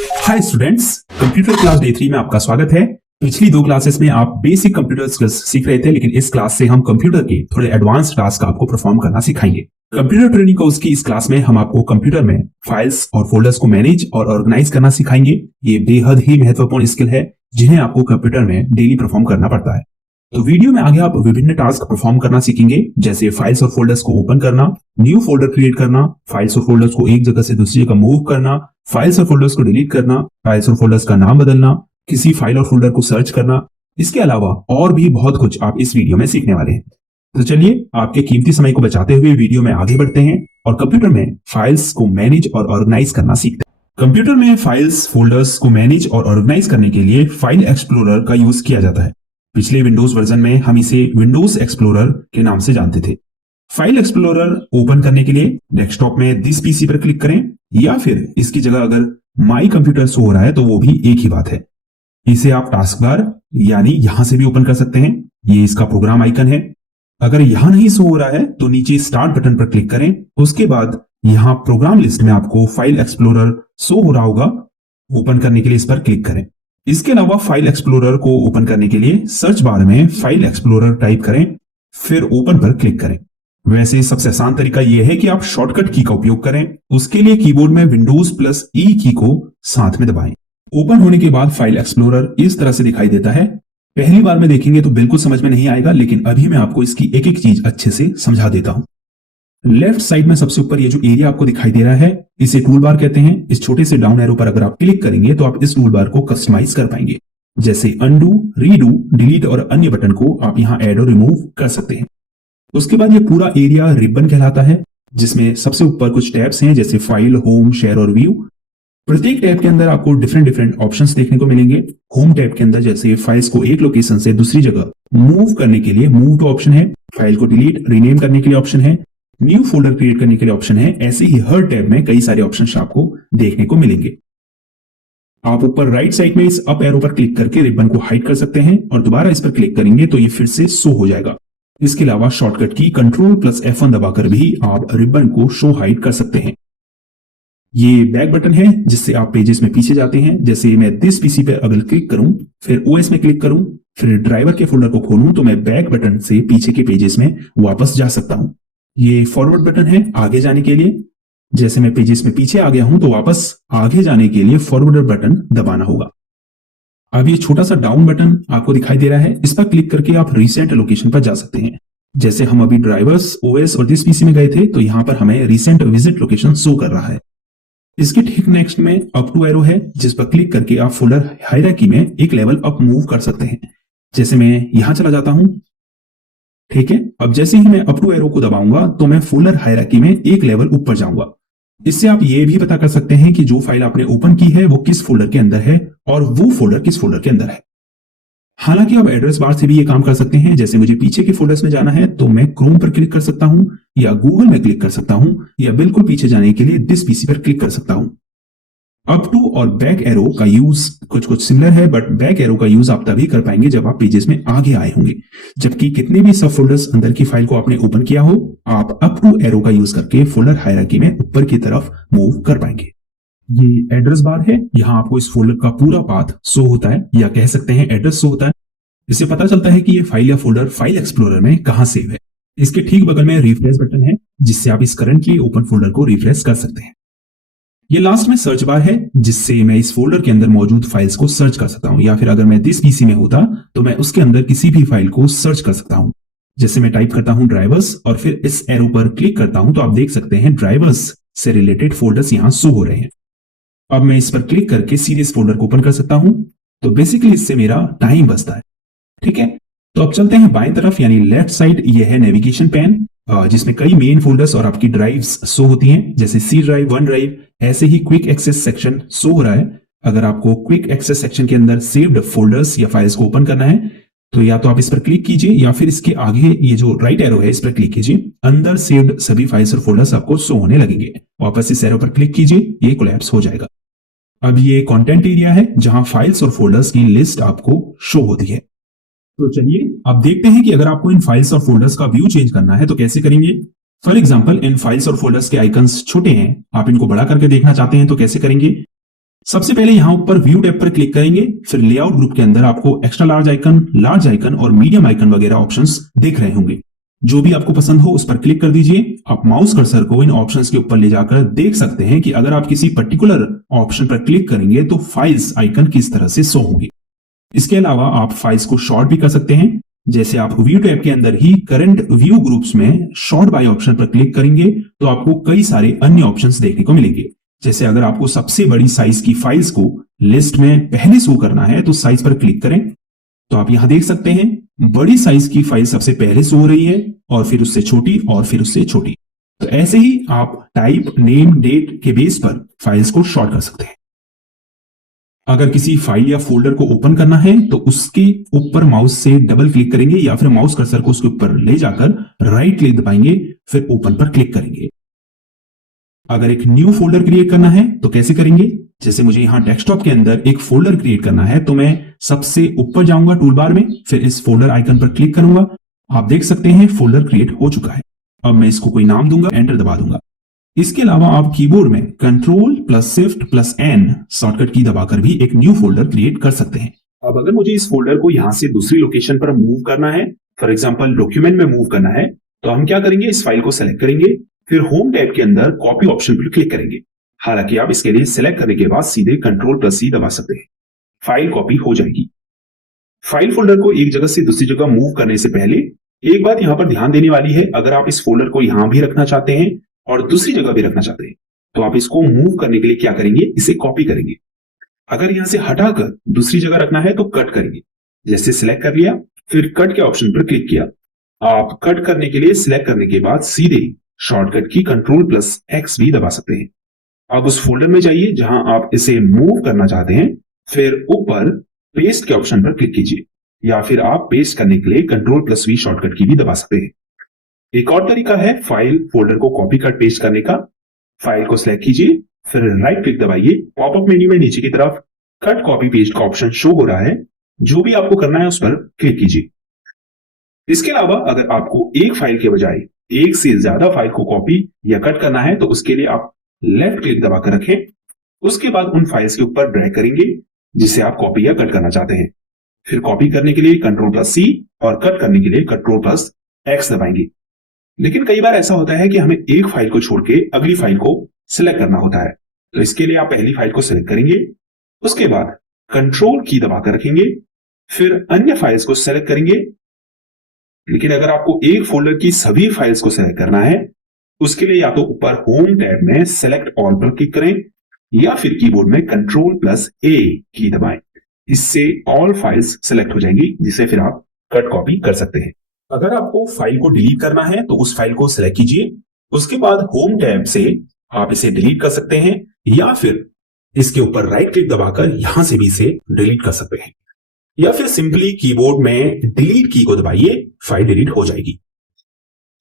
Hi students, computer class day 3 में आपका स्वागत है। पिछली दो क्लासेस में आप बेसिक कंप्यूटर स्किल्स सीख रहे थे, लेकिन इस क्लास से हम कंप्यूटर के थोड़े एडवांस टास्क आपको परफॉर्म करना सिखाएंगे। कंप्यूटर ट्रेनिंग कोर्स की इस क्लास में हम आपको कंप्यूटर में फाइल्स और फोल्डर्स को मैनेज और ऑर्गेनाइज करना सिखाएंगे। ये बेहद ही महत्वपूर्ण स्किल है जिन्हें आपको कंप्यूटर में डेली परफॉर्म करना पड़ता है। तो वीडियो में आगे आप विभिन्न टास्क परफॉर्म करना सीखेंगे, जैसे फाइल्स और फोल्डर्स को ओपन करना, न्यू फोल्डर क्रिएट करना, फाइल्स और फोल्डर्स को एक जगह से दूसरी जगह मूव करना, फाइल्स और फोल्डर्स को डिलीट करना, फाइल्स और फोल्डर्स का नाम बदलना, किसी फाइल और फोल्डर को सर्च करना। इसके अलावा और भी बहुत कुछ आप इस वीडियो में सीखने वाले हैं। तो चलिए आपके कीमती समय को बचाते हुए वीडियो में आगे बढ़ते हैं और कंप्यूटर में फाइल्स को मैनेज और ऑर्गेनाइज करना सीखते हैं। कंप्यूटर में फाइल्स फोल्डर्स को मैनेज और ऑर्गेनाइज करने के लिए फाइल एक्सप्लोरर का यूज किया जाता है। पिछले विंडोज वर्जन में हम इसे विंडोज एक्सप्लोरर के नाम से जानते थे। फाइल एक्सप्लोरर ओपन करने के लिए डेस्कटॉप में दिस पीसी पर क्लिक करें, या फिर इसकी जगह अगर माई कंप्यूटर शो हो रहा है तो वो भी एक ही बात है। इसे आप टास्क बार यानी यहां से भी ओपन कर सकते हैं। ये इसका प्रोग्राम आइकन है। अगर यहां नहीं शो हो रहा है तो नीचे स्टार्ट बटन पर क्लिक करें। उसके बाद यहां प्रोग्राम लिस्ट में आपको फाइल एक्सप्लोरर शो हो रहा होगा। ओपन करने के लिए इस पर क्लिक करें। इसके अलावा फाइल एक्सप्लोरर को ओपन करने के लिए सर्च बार में फाइल एक्सप्लोरर टाइप करें, फिर ओपन पर क्लिक करें। वैसे सबसे आसान तरीका यह है कि आप शॉर्टकट की का उपयोग करें। उसके लिए कीबोर्ड में विंडोज प्लस ई की को साथ में दबाएं। ओपन होने के बाद फाइल एक्सप्लोरर इस तरह से दिखाई देता है। पहली बार में देखेंगे तो बिल्कुल समझ में नहीं आएगा, लेकिन अभी मैं आपको इसकी एक एक चीज अच्छे से समझा देता हूं। लेफ्ट साइड में सबसे ऊपर ये जो एरिया आपको दिखाई दे रहा है, इसे टूल बार कहते हैं। इस छोटे से डाउन एरो पर अगर आप क्लिक करेंगे तो आप इस टूल बार को कस्टमाइज कर पाएंगे, जैसे अंडू, रीडू, डिलीट और अन्य बटन को आप यहां ऐड और रिमूव कर सकते हैं। उसके बाद ये पूरा एरिया रिबन कहलाता है, जिसमें सबसे ऊपर कुछ टैब्स हैं, जैसे फाइल, होम, शेयर और व्यू। प्रत्येक टैब के अंदर आपको डिफरेंट ऑप्शंस देखने को मिलेंगे। होम टैब के अंदर जैसे फाइल्स को एक लोकेशन से दूसरी जगह मूव करने के लिए मूव टू ऑप्शन है, फाइल को डिलीट रीनेम करने के लिए ऑप्शन है, न्यू फोल्डर क्रिएट करने के लिए ऑप्शन है। ऐसे ही हर टैब में कई सारे ऑप्शंस आपको देखने को मिलेंगे। आप ऊपर राइट साइड में इस अप एरो पर क्लिक करके रिबन को हाइड कर सकते हैं और दोबारा इस पर क्लिक करेंगे तो ये फिर से शो हो जाएगा। इसके अलावा शॉर्टकट की कंट्रोल प्लस F1 दबाकर भी आप रिबन को शो हाइड कर सकते हैं। ये बैक बटन है जिससे आप पेजेस में पीछे जाते हैं। जैसे मैं दिस पीसी पर अगर क्लिक करूं, फिर OS में क्लिक करूं, फिर ड्राइवर के फोल्डर को खोलूं तो मैं बैक बटन से पीछे के पेजेस में वापस जा सकता हूं। ये फॉरवर्ड बटन है आगे जाने के लिए। जैसे मैं पेजेस में पीछे आ गया हूं तो वापस आगे जाने के लिए फॉरवर्ड बटन दबाना होगा। अब ये छोटा सा डाउन बटन आपको दिखाई दे रहा है, इस पर क्लिक करके आप रिसेंट लोकेशन पर जा सकते हैं। जैसे हम अभी ड्राइवर्स, OS और दिस पीसी में गए थे तो यहां पर हमें रिसेंट विजिट लोकेशन शो कर रहा है। इसके ठीक नेक्स्ट में अप टू एरो है, जिस पर क्लिक करके आप फोल्डर हायरार्की में एक लेवल अप मूव कर सकते हैं। जैसे मैं यहां चला जाता हूं, ठीक है। अब जैसे ही मैं अप टू एरो को दबाऊंगा तो मैं फोल्डर हायरार्की में एक लेवल ऊपर जाऊंगा। इससे आप ये भी पता कर सकते हैं कि जो फाइल आपने ओपन की है वो किस फोल्डर के अंदर है और वो फोल्डर किस फोल्डर के अंदर है। हालांकि आप एड्रेस बार से भी ये काम कर सकते हैं। जैसे मुझे पीछे के फोल्डर्स में जाना है तो मैं क्रोम पर क्लिक कर सकता हूं, या गूगल में क्लिक कर सकता हूं, या बिल्कुल पीछे जाने के लिए दिस पीसी पर क्लिक कर सकता हूं। अप टू और बैक एरो का यूज कुछ सिमिलर है, बट बैक एरो का यूज आप तभी कर पाएंगे जब आप पेजेस में आगे आए होंगे। जबकि कितने भी सब फोल्डर्स अंदर की फाइल को आपने ओपन किया हो, आप अप टू एरो का यूज करके फोल्डर हायरार्की में ऊपर की तरफ मूव कर पाएंगे। ये एड्रेस बार है, यहां आपको इस फोल्डर का पूरा पाथ शो होता है, या कह सकते हैं एड्रेस शो होता है। इससे पता चलता है कि ये फाइल या फोल्डर फाइल एक्सप्लोरर में कहां सेव है। इसके ठीक बगल में रिफ्रेश बटन है, जिससे आप इस करंटली ओपन फोल्डर को रिफ्रेश कर सकते हैं। ये लास्ट में सर्च बार है, जिससे मैं इस फोल्डर के अंदर मौजूद फाइल्स को सर्च कर सकता हूं, या फिर अगर मैं दिस पीसी में होता तो मैं उसके अंदर किसी भी फाइल को सर्च कर सकता हूं। जैसे मैं टाइप करता हूं ड्राइवर्स और फिर इस एरो पर क्लिक करता हूं तो आप देख सकते हैं ड्राइवर्स से रिलेटेड फोल्डर्स यहां शो हो रहे हैं। अब मैं इस पर क्लिक करके सीधे इस फोल्डर को ओपन कर सकता हूं। तो बेसिकली इससे मेरा टाइम बचता है, ठीक है। तो अब चलते हैं बाएं तरफ, यानी लेफ्ट साइड। ये है नेविगेशन पैन, जिसमें कई मेन फोल्डर्स और आपकी ड्राइव्स शो होती हैं, जैसे सी ड्राइव, वन ड्राइव। ऐसे ही क्विक एक्सेस सेक्शन शो हो रहा है। अगर आपको क्विक एक्सेस सेक्शन के अंदर सेव्ड फोल्डर्स या फाइल्स को ओपन करना है तो या तो आप इस पर क्लिक कीजिए, या फिर इसके आगे ये जो राइट एरो है इस पर क्लिक कीजिए। अंदर सेव्ड सभी फाइल्स और फोल्डर्स आपको शो होने लगेंगे। वापस इस एरो पर क्लिक कीजिए, ये कोलैप्स हो जाएगा। अब ये कंटेंट एरिया है, जहां फाइल्स और फोल्डर्स की लिस्ट आपको शो होती है। तो चलिए अब देखते हैं कि अगर आपको इन फाइल्स और फोल्डर्स का व्यू चेंज करना है तो कैसे करेंगे। फॉर एग्जांपल इन फाइल्स और फोल्डर्स के आइकन्स छोटे हैं, आप इनको बड़ा करके देखना चाहते हैं तो कैसे करेंगे। सबसे पहले यहाँ ऊपर व्यू टैब पर क्लिक करेंगे, फिर लेआउट ग्रुप के अंदर आपको एक्स्ट्रा लार्ज आइकन और मीडियम आइकन वगैरह ऑप्शंस दिख रहे होंगे। जो भी आपको पसंद हो उस पर क्लिक कर दीजिए। आप माउस कर्सर को इन ऑप्शंस के ऊपर ले जाकर देख सकते हैं कि अगर आप किसी पर्टिकुलर ऑप्शन पर क्लिक करेंगे तो फाइल्स आइकन किस तरह से शो होंगे। इसके अलावा आप फाइल्स को शॉर्ट भी कर सकते हैं। जैसे आप व्यू टैब के अंदर ही करंट व्यू ग्रुप्स में शॉर्ट बाय ऑप्शन पर क्लिक करेंगे तो आपको कई सारे अन्य ऑप्शंस देखने को मिलेंगे। जैसे अगर आपको सबसे बड़ी साइज की फाइल्स को लिस्ट में पहले शो करना है तो साइज पर क्लिक करें, तो आप यहां देख सकते हैं बड़ी साइज की फाइल सबसे पहले शो हो रही है और फिर उससे छोटी और फिर उससे छोटी। तो ऐसे ही आप टाइप, नेम, डेट के बेस पर फाइल्स को शॉर्ट कर सकते हैं। अगर किसी फाइल या फोल्डर को ओपन करना है तो उसके ऊपर माउस से डबल क्लिक करेंगे या फिर माउस कर्सर को उसके ऊपर ले जाकर राइट क्लिक दबाएंगे, फिर ओपन पर क्लिक करेंगे। अगर एक न्यू फोल्डर क्रिएट करना है तो कैसे करेंगे? जैसे मुझे यहां डेस्कटॉप के अंदर एक फोल्डर क्रिएट करना है तो मैं सबसे ऊपर जाऊंगा टूल बार में, फिर इस फोल्डर आइकन पर क्लिक करूंगा। आप देख सकते हैं फोल्डर क्रिएट हो चुका है। अब मैं इसको कोई नाम दूंगा, एंटर दबा दूंगा। इसके अलावा आप कीबोर्ड में Ctrl+Shift+N शॉर्टकट की दबाकर भी एक न्यू फोल्डर क्रिएट कर सकते हैं। अब अगर मुझे इस फोल्डर को यहां से दूसरी लोकेशन पर मूव करना है, फॉर एग्जांपल डॉक्यूमेंट में मूव करना है, तो हम क्या करेंगे, इस फाइल को सेलेक्ट करेंगे, फिर होम टैब के अंदर कॉपी ऑप्शन पर क्लिक करेंगे। हालांकि आप इसके लिए सिलेक्ट करने के बाद सीधे Ctrl+C दबा सकते हैं, फाइल कॉपी हो जाएगी। फाइल फोल्डर को एक जगह से दूसरी जगह मूव करने से पहले एक बात यहां पर ध्यान देने वाली है, अगर आप इस फोल्डर को यहां भी रखना चाहते हैं और दूसरी जगह भी रखना चाहते हैं तो आप इसको मूव करने के लिए क्या करेंगे, इसे कॉपी करेंगे। अगर यहां से हटाकर दूसरी जगह रखना है तो कट करेंगे। जैसे सिलेक्ट कर लिया, फिर कट के ऑप्शन पर क्लिक किया। आप कट करने के लिए सिलेक्ट करने के बाद सीधे शॉर्टकट की Ctrl+X भी दबा सकते हैं। अब उस फोल्डर में जाइए जहां आप इसे मूव करना चाहते हैं, फिर ऊपर पेस्ट के ऑप्शन पर क्लिक कीजिए या फिर आप पेस्ट करने के लिए Ctrl+V शॉर्टकट की भी दबा सकते हैं। एक और तरीका है फाइल फोल्डर को कॉपी कट पेस्ट करने का। फाइल को सिलेक्ट कीजिए, फिर राइट क्लिक दबाइए। पॉपअप मेन्यू में नीचे की तरफ कट कॉपी पेस्ट का ऑप्शन शो हो रहा है, जो भी आपको करना है उस पर क्लिक कीजिए। इसके अलावा अगर आपको एक फाइल के बजाय एक से ज्यादा फाइल को कॉपी या कट करना है तो उसके लिए आप लेफ्ट क्लिक दबाकर रखें। उसके बाद उन फाइल्स के ऊपर ड्रैग करेंगे जिसे आप कॉपी या कट करना चाहते हैं। फिर कॉपी करने के लिए Ctrl+C और कट करने के लिए Ctrl+X दबाएंगे। लेकिन कई बार ऐसा होता है कि हमें एक फाइल को छोड़ के अगली फाइल को सिलेक्ट करना होता है, तो इसके लिए आप पहली फाइल को सिलेक्ट करेंगे, उसके बाद कंट्रोल की दबाकर रखेंगे, फिर अन्य फाइल्स को सिलेक्ट करेंगे। लेकिन अगर आपको एक फोल्डर की सभी फाइल्स को सिलेक्ट करना है, उसके लिए या तो ऊपर होम टैब में सिलेक्ट ऑल पर क्लिक करें या फिर कीबोर्ड में Ctrl+A की दबाएं। इससे ऑल फाइल्स सिलेक्ट हो जाएंगी, जिसे फिर आप कट कॉपी कर सकते हैं। अगर आपको फाइल को डिलीट करना है तो उस फाइल को सिलेक्ट कीजिए, उसके बाद होम टैब से आप इसे डिलीट कर सकते हैं या फिर इसके ऊपर राइट क्लिक दबाकर यहां से भी इसे डिलीट कर सकते हैं, या फिर सिंपली कीबोर्ड में डिलीट की को दबाइए, फाइल डिलीट हो जाएगी।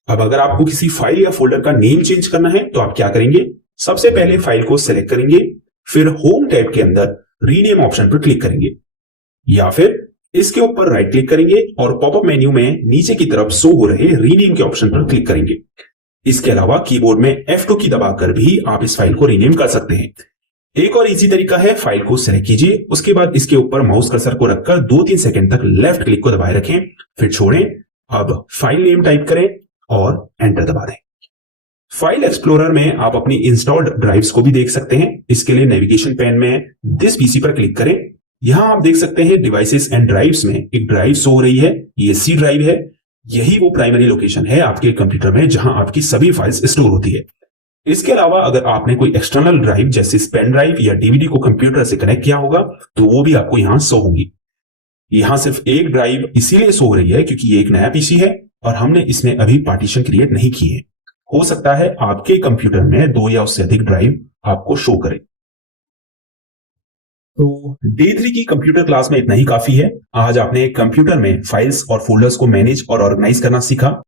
अब अगर आपको किसी फाइल या फोल्डर का नेम चेंज करना है तो आप क्या करेंगे, सबसे पहले फाइल को सिलेक्ट करेंगे, फिर होम टैब के अंदर रीनेम ऑप्शन पर क्लिक करेंगे या फिर इसके ऊपर राइट क्लिक करेंगे और पॉपअप मेन्यू में नीचे की तरफ शो हो रहे रीनेम के ऑप्शन पर क्लिक करेंगे। इसके अलावा कीबोर्ड में F2 की दबाकर भी आप इस फाइल को रीनेम कर सकते हैं। एक और इजी तरीका है, फाइल को सिलेक्ट कीजिए, उसके बाद इसके ऊपर माउस कर्सर को रखकर 2-3 सेकंड तक लेफ्ट क्लिक को दबाए रखें, फिर छोड़ें। अब फाइल नेम टाइप करें और एंटर दबा दें। फाइल एक्सप्लोरर में आप अपनी इंस्टॉल्ड ड्राइव्स को भी देख सकते हैं। इसके लिए नेविगेशन पैन में दिस पीसी पर क्लिक करें। यहां आप देख सकते हैं डिवाइसेस एंड ड्राइव्स में एक ड्राइव शो हो रही है, ये C ड्राइव है। यही वो प्राइमरी लोकेशन है आपके कंप्यूटर में जहां आपकी सभी फाइल्स स्टोर होती है। इसके अलावा अगर आपने कोई एक्सटर्नल ड्राइव जैसे पेन ड्राइव या डीवीडी को कंप्यूटर से कनेक्ट किया होगा तो वो भी आपको यहां शो होंगी। यहां सिर्फ एक ड्राइव इसीलिए शो हो रही है क्योंकि ये एक नया पीसी है और हमने इसमें अभी पार्टीशन क्रिएट नहीं की है। हो सकता है आपके कंप्यूटर में 2 या उससे अधिक ड्राइव आपको शो करे। तो डे 3 की कंप्यूटर क्लास में इतना ही काफी है। आज आपने कंप्यूटर में फाइल्स और फोल्डर्स को मैनेज और ऑर्गेनाइज करना सीखा।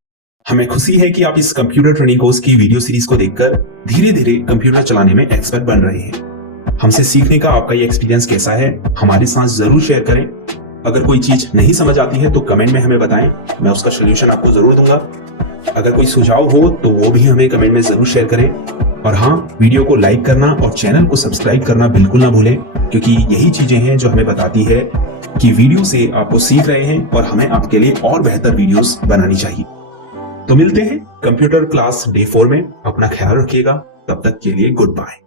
हमें खुशी है कि आप इस कंप्यूटर ट्रेनिंग कोर्स की वीडियो सीरीज को देखकर धीरे धीरे कंप्यूटर चलाने में एक्सपर्ट बन रहे हैं। हमसे सीखने का आपका ये एक्सपीरियंस कैसा है हमारे साथ जरूर शेयर करें। अगर कोई चीज नहीं समझ आती है तो कमेंट में हमें बताएं, मैं उसका सोल्यूशन आपको जरूर दूंगा। अगर कोई सुझाव हो तो वो भी हमें कमेंट में जरूर शेयर करें। और हाँ, वीडियो को लाइक करना और चैनल को सब्सक्राइब करना बिल्कुल ना भूलें, क्योंकि यही चीजें हैं जो हमें बताती है कि वीडियो से आपको सीख रहे हैं और हमें आपके लिए और बेहतर वीडियोस बनानी चाहिए। तो मिलते हैं कंप्यूटर क्लास डे 4 में। अपना ख्याल रखिएगा। तब तक के लिए गुड बाय।